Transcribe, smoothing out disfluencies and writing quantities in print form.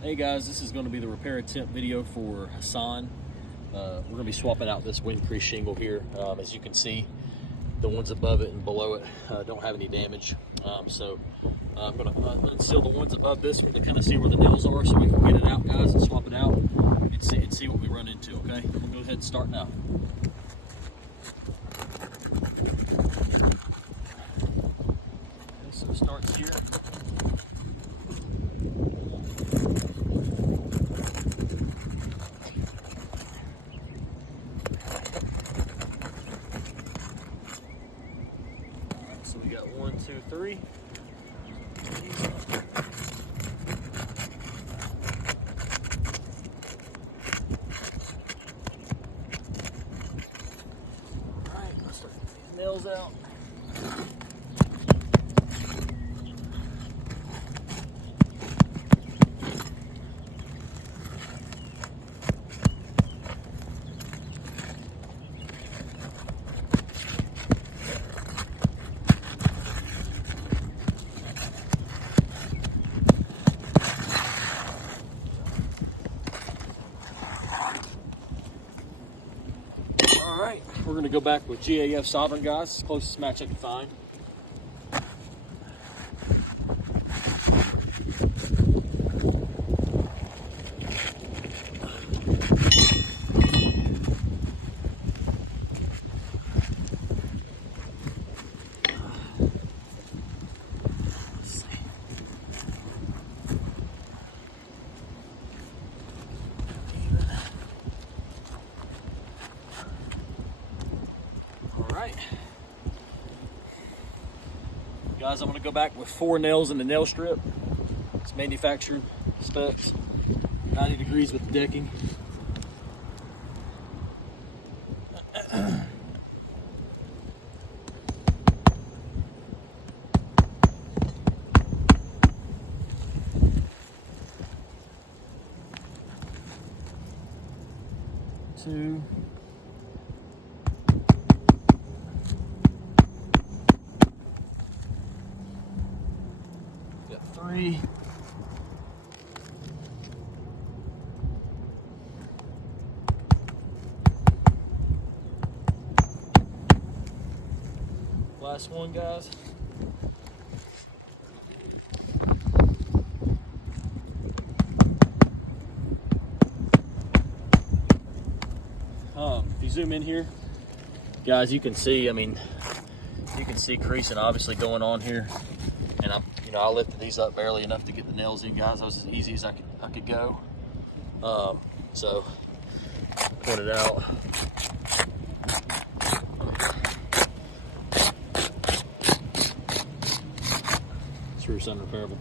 Hey guys, this is going to be the repair attempt video for Hassan. We're going to be swapping out this wind crease shingle here. As you can see, the ones above it and below it don't have any damage. So I'm going to unseal the ones above this one to kind of see where the nails are so we can get it out, guys, and swap it out and see what we run into, okay? We'll go ahead and start now. Okay, so it starts here. So we got 1, 2, 3. All right, let's start getting these nails out. All right, we're gonna go back with GAF Sovereign, guys. It's the closest match I can find. All right, guys, I'm gonna go back with 4 nails in the nail strip. It's manufactured specs, 90 degrees with the decking. Two. Got 3. Last one, guys. If you zoom in here, guys, you can see, you can see creasing obviously going on here. And I lifted these up barely enough to get the nails in, guys. That was as easy as I could go. So point it out. Screw is unrepairable.